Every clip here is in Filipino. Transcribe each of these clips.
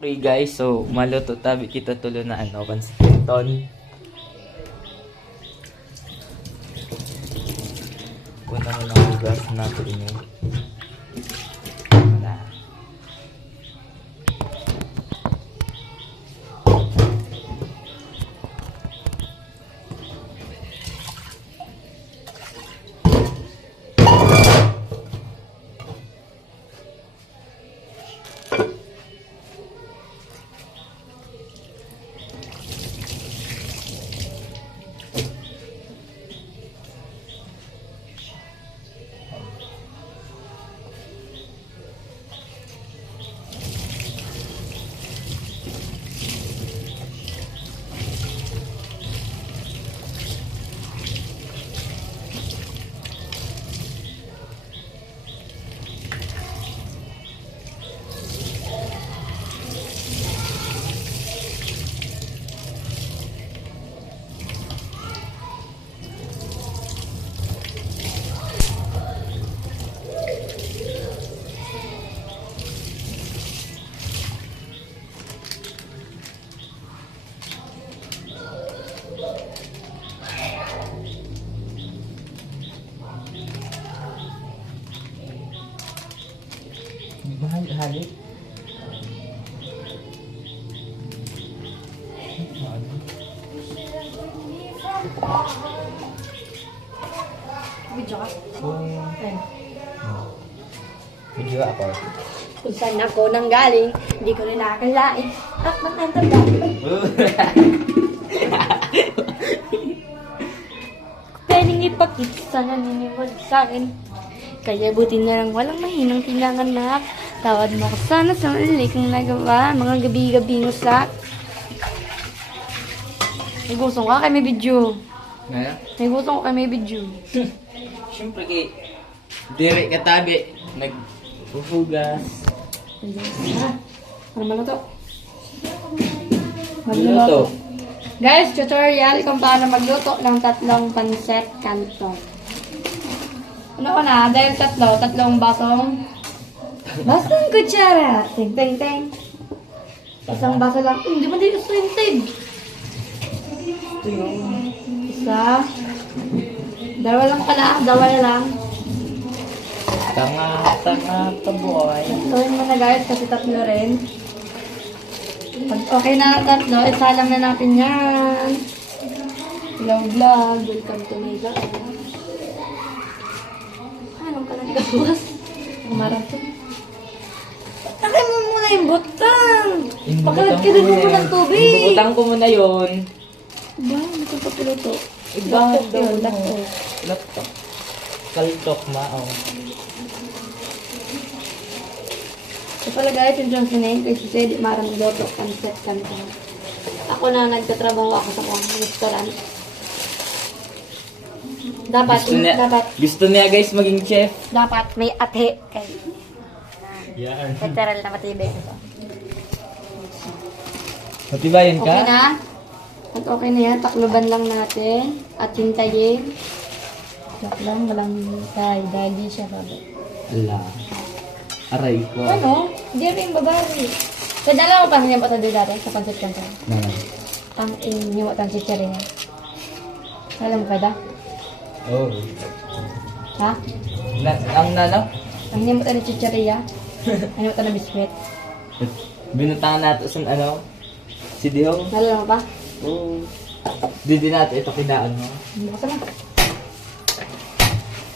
Okay guys, so maluto tabi kita tulo na pansit canton. Punta mo ng hugas na ito inyo. Wala. Halik. Video ka? Video ako. Kung saan ako nang galing, hindi ko rin nakakalain. At matanda. Pwedeng ipakita sa naniniwag sa akin. Kaya buti na lang walang mahinang tinanganak. Tawad mo ko sana sa mali kong nagawa. Mga gabi-gabi mo sa... May gusto ka kay may video. Ngayon? May gusto ko kay may video. Siyempre kay dire katabi naghuhugas. Ano maluto? Maluto. Guys, tutorial kung paano magluto ng tatlong pancit canton. Ano ko na? Dahil tatlong basong kutsara. Ting, ting, ting. Isang baso lang. Hindi mo din printed. Ito yung Isa. Dalawa lang pala. Dalawa lang. tanga boy. Gawin mo na guys kasi tatlo rin. Pag okay na ang tatlo, isalang na natin yan. Hello vlog. Welcome to my vlog. Anong ka nagkabukas? Marathon. Takay mo muna yung butang. Pakalat-kirin mo muna ng tubig. Butang ko muna yun. Ba, hindi ko pa piluto. Iba daw yun, mo. laptop. Laptop. Kaltok mao. So pala guys, yung Johnson na yun, kasi siya di marang luto, pancit canton. Ako na nagtatrabaho ako sa restaurant. Gusto niya guys maging chef. Dapat may ate kay Yan. literal na matibay ito. Matibayan ka? Okay na? At okay na yan, takloban lang natin at hintayin. Joke lang, walang hintay dahil di siya bago. Ala. Aray ko. Ano? Hindi rin yung babae. Sa dalawa pa niya pa tayo dati sa pancit canton. Naman. Ang inyong at ang chichari niya. Alam ka da? Oh. Ha? Ang nano? Ang inyong at ang chichari ya? Ano ito na biskwit? Binutangan natin sa si Dihong. Nalala mo ba? Oo. Di natin ito kinaan mo. Hindi ko sana.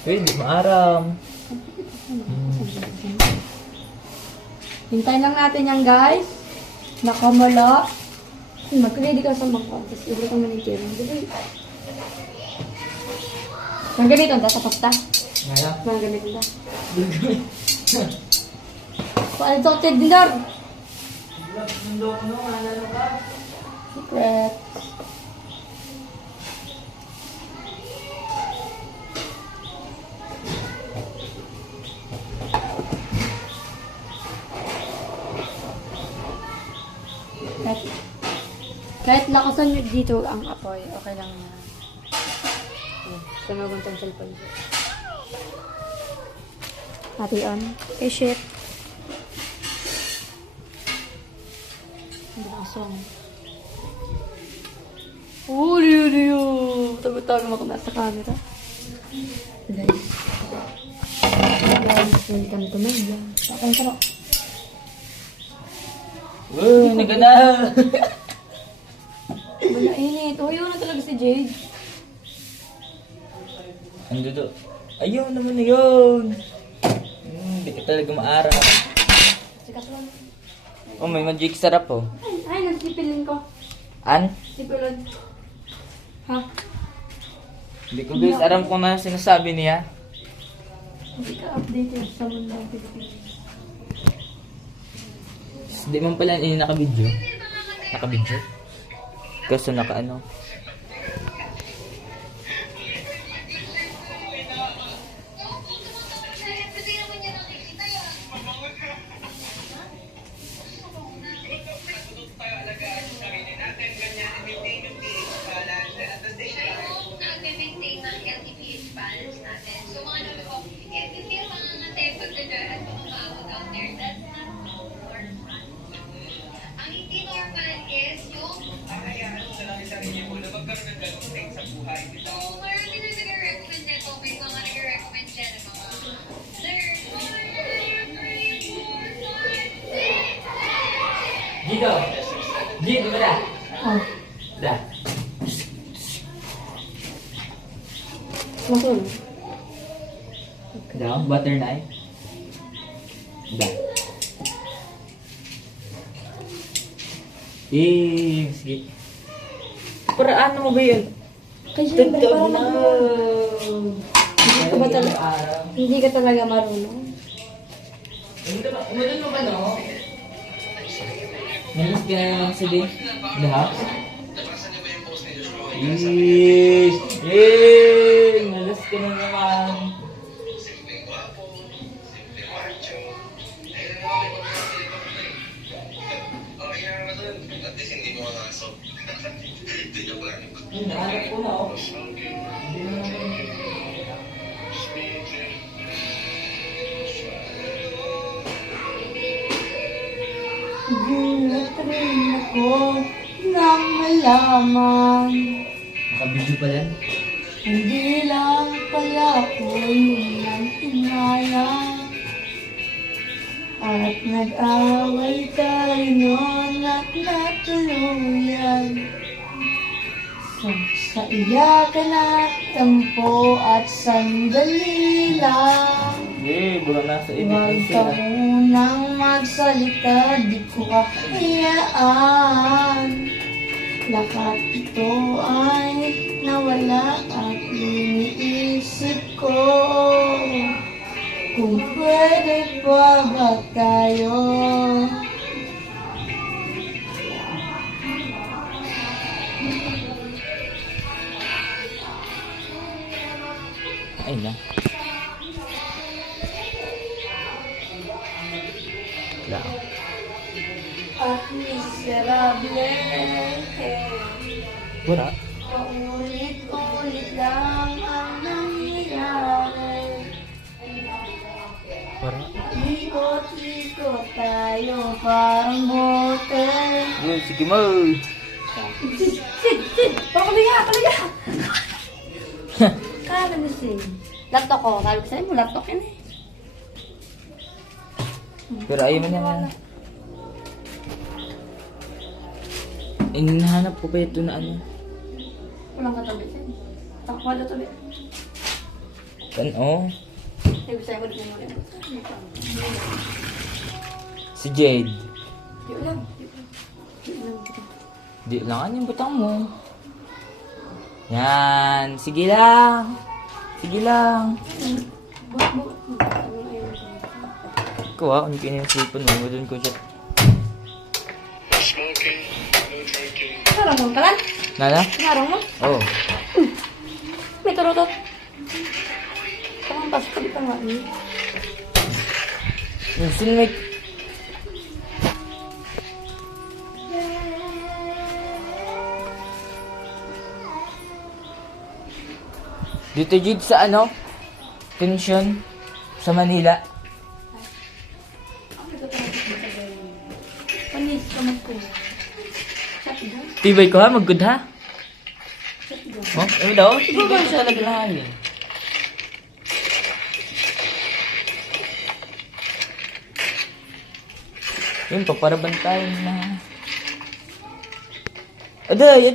Uy, di maaram. Hintayin lang natin yan guys. Nakamala. Mag-ready ka sa mga tapos ibig ka manikir. Mga ganito ta sa pasta. Ngayon? Mga ganito ta. Paano ito ka dinner? Secret. Kahit lakasan nyo dito ang apoy, okay lang na. Sumagon tong cellphone ko. Ate on. Eh, shit. Hindi na aswang. Uli. Tago-tago mo ako nasa camera. Guys. Guys, welcome to my vlog. Takang sarap. Uy, nagana! Wala init. Oh, yun na talaga si Jade. Ando do. Ayun naman na yun! Hindi ka talaga maarap. Si Kaswan. Oh, may magic sarap oh. Ay, nasipilin ko. An? Sipilin. Ha? Hindi ko guys aram kung na sinasabi niya. Hindi ka updated sa mundo ng Pilipinas. Hindi man pala ini naka-video. Naka-video? Kaso naka-ano? nag-maintain ng healthy pH balance natin. So, ano po, if you feel mga temperature at pumababa out there, that's not normal. Ang hindi normal is yung kakayaan sa lang sarili mo na magkaroon ng ganong thing sa buhay. So, marami na nag-recommend nito. May mga nag-recommend dyan ng mga learn more, breathe more, Dito! Dito ba na? Oh. Da. Masun. Da, butter knife. Da. Sige. Para ano mo ba yun? Kaya siyempre, Totoo parang na. Hindi ka ba talaga? Hindi ka talaga marunong. Umadun mo ba no? Nalas ka na naman sa din? Lahat? Nalas ka na naman. Nahanap ko na oh. Gulat rin ako nang malaman. Nakabidyo pa yan? Hindi lang pala ako yung nang inayang. At nag-away tayo noon at natuluyan. Sa iyakan at tampo at sandali lang. Bura na sa Huwag ka munang magsalita, di ko kakayaan. Lahat ito ay nawala at iniisip ko. Kung pwede pa ba tayo? Ay na. Lang. At miserable. Wala. Paulit-ulit lang ang nangyayari. Wala. Ikot-ikot tayo parang bote. Sige mo. Sid! Pakabiga! Kala na Sid. Laptop ko. Sabi ko sa'yo mo, laptop yun eh. Pero ayaw mo naman. Hinahanap ko pa ito na ano. Walang katabi Sid. Takwa na tabi. Oh. Sabi ko sa'yo mo, dito mo rin. Si Jade. Di ulam. Di lang yung butang mo. Yan. Sige lang. Sige lang. Ikaw ah, ano kaya yung cellphone mo? Doon ko siya. Narang mo ang kalan? Nana? Narang mo? Oo. May turutot. Parang basket pa nga eh. Minsan may... Dito Jade sa ano? Pension sa Manila. Panis ka mag ko. Tibay ko ha, mag-good ha? Oh, ano daw? Tiba ba siya laglayan? Yun, paparabantayan na. Aday!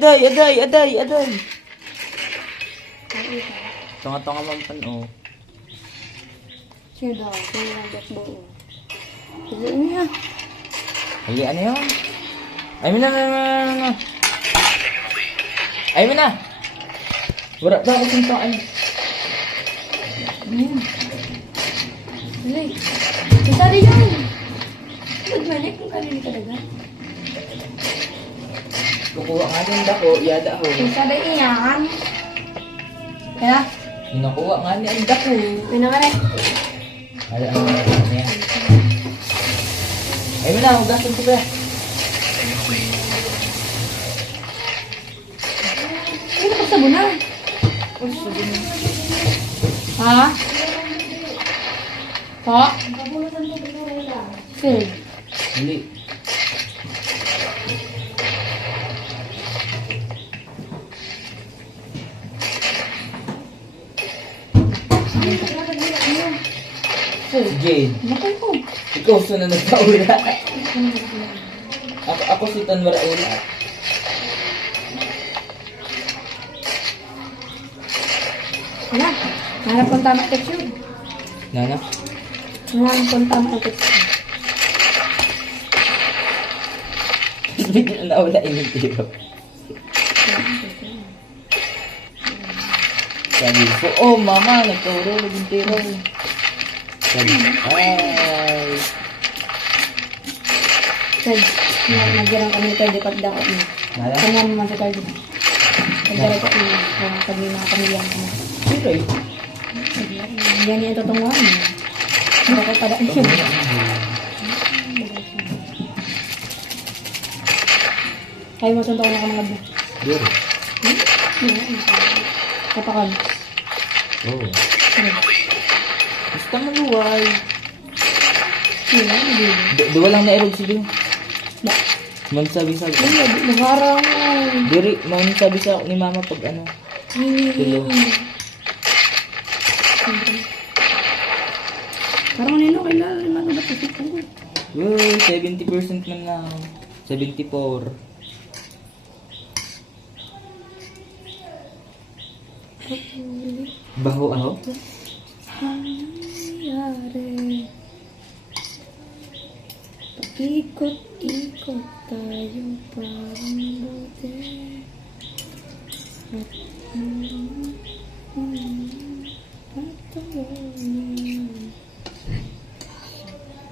Tunga-tunga man pan, oh. Sino daw? Sino lang bet mo? Sige niya. Ay, ano yun? Ay, mina. Ay, mina. Wala daw ako sintoan. Dali. Basta rin yun. Nagmanik kung kanini talaga. Kukuha nga din dako, yada ho. Basta rin iyan. Kaya? Nakuha nga ni ang dako. Pinamanik. Ano yan? Ay, mina, hugasan ko kaya. Ano ka sabunan? Ha? Pa? Sige. Hindi. Jade, Nakay ko. ikaw sa na nagkaula. Ako si Tanwar Ayla. Wala. Hanap kong tama text yun. Nana? Hanap kong tama text yun. Bigla na wala initiro. Sabi ko, oh mama, nagkauro, naging tiro. Sabi ko, ay. Sabi, nagyarang kami tayo di pagdakot mo. Nala? Kanya naman sa tayo. Pagdakot ko mo. Pag may mga pamilya mo. Tiro eh. Yan yung tutunguhan mo. Baka pa daan siya. Kaya mo suntok na ka mga ba? Diro. Kapakan. Oo. Basta maluway. Sila, hindi. Duwa lang na erog si Dio. Ba? Magsabi-sabi. Ay, naharang. Diri, magsabi sa ni mama pag ano. Tulo. Parang nino kailangan rin mga ba't isip ko. Uy, 70% man lang. 74. Baho aho? Nangyari. Pag-ikot-ikot tayo parang bote.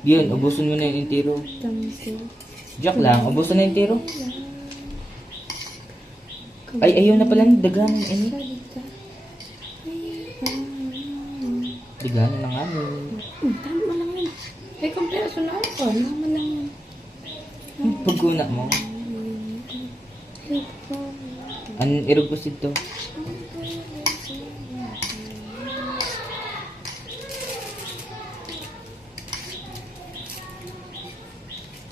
Yun, ubusin mo na yung intiro. Joke lang, ubusin na yung intiro. Ay, ayun na pala, daganan ini. Daganan na nga mo. Tama lang yun. Ay, kompleto na ako. Tama lang yun. Pagkuna mo. Anong irog ko sito?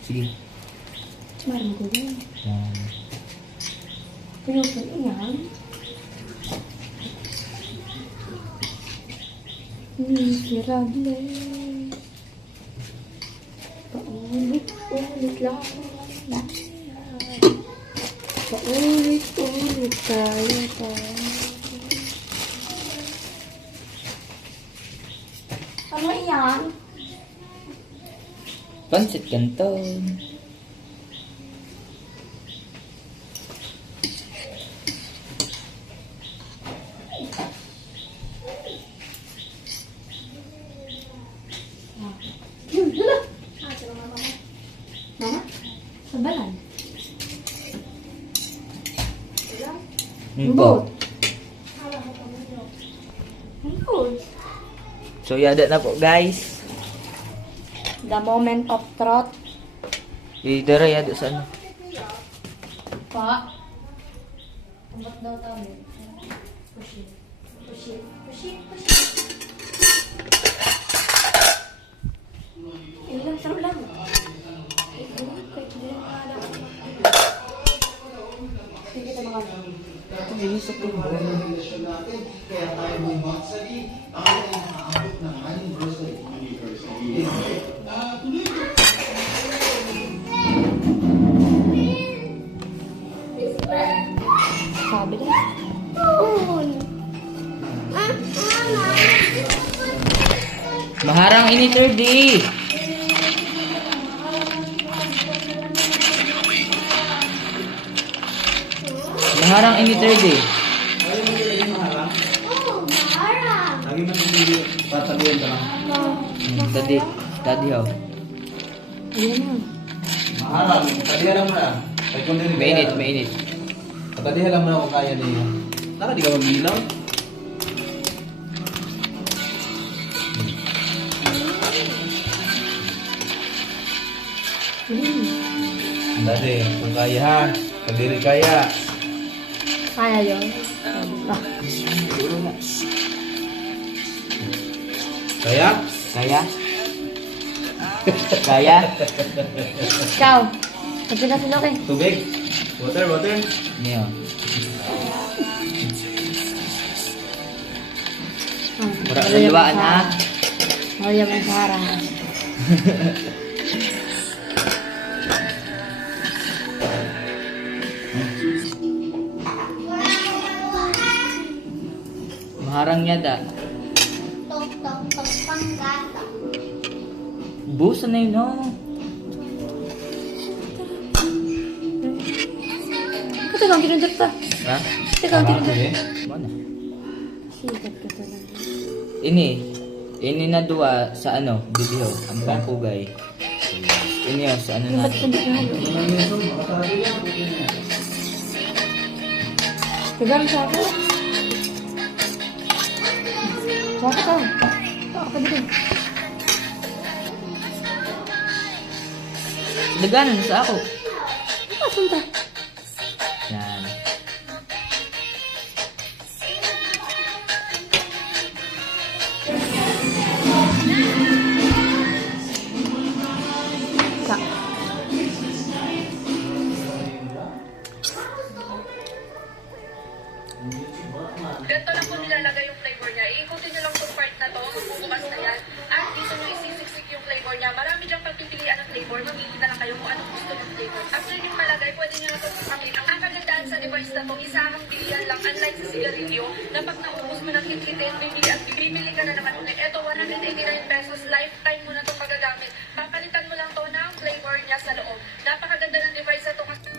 Sige. Marami ko yun. Yan. Pinusun yan. Miserable. Paulit-ulit lang. Paulit-ulit tayo pa. Ano yan? Pansit Canton. Mama? Sabalan? Boat. Good. So, yada na po, guys. The moment of truth. Idara yada sa ano. Pa? Umat daw tayo. Push it. Push it. Push it. Push it. Yun lang, sarap lang. Ito, ginisok ko. Sabi na. Maharang ini 3D. Maharang ini 3D. Lagi man hindi tataguin ka lang. Tadi ho. Ayan na. Maharap, tadihan mo na. Kaya kung din Mainit. Tadihan mo na kung kaya niya. Naka di ka mag-ilaw? Dati, kung kaya ha. Pag di rin kaya. Kaya yun. Siguro nga. Kaya? Kaya? Kaya? Ikaw. Sabi na sila eh. Tubig? Water? Niyo. Mura kalawaan ha. Maria Mansara. Maharang niya da. Busa na yun no. Ito lang, kinundot pa. Ha? Ito lang, kinundot. Mana? Sikat ka talaga. Ini na dua sa ano, video, ang pangpugay. Ini yun, sa ano Yung na. ba't kundot na halo? Tagal sa ako. Sa ako ka. Ako ka dito. Daganan sa ako. Asan ta? Yan. Sa. Ganito lang po nilalagay yung flavor niya. Iikutin niyo lang itong part na to, magbubukas na yan. At dito niyo isisiksik yung flavor niya. Marami diyang pagpipilian ng flavor. Mamimili na lang kayo kung anong gusto ng flavor. After yung malagay, pwede niyo na itong sasakin. Ang kagandaan sa device na to, isahang bilihan lang. Unlike sa sigarilyo, na pag naubos mo ng hit-hitin, bibili ka na naman ulit. Ito, 189 pesos. Lifetime mo na itong magagamit. Papalitan mo lang to ng flavor niya sa loob. Napakaganda ng device na to kasi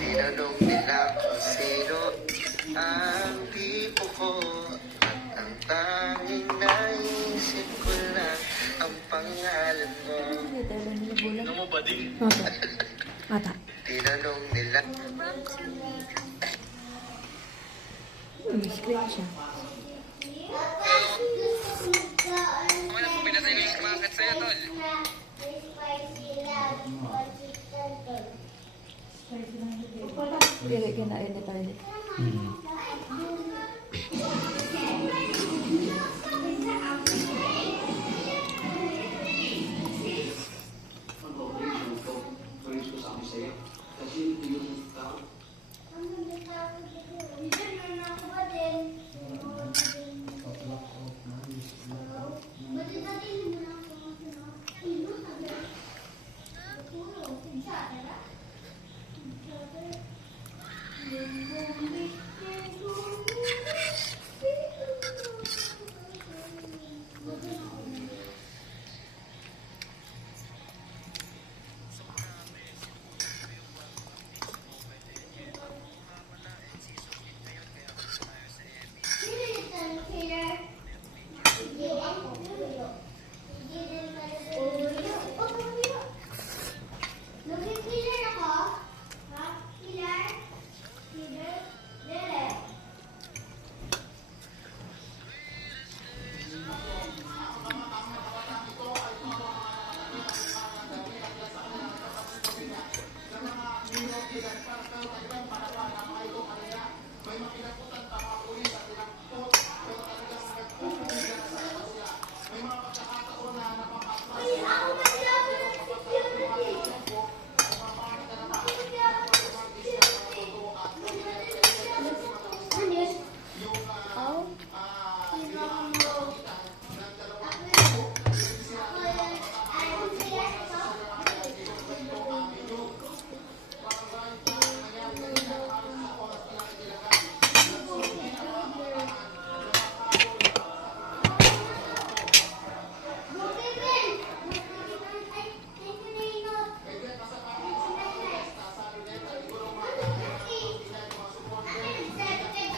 Tinanong nila kung sino ang tipo ko at ang tanging naisip ko lang ang pangalan mo. Ano mo ba din? Mata. Mata. Tinanong nila May screen siya. Wala mo pinatay yung market sa'yo, tol. Kaya kinain na tayo.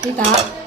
Tita?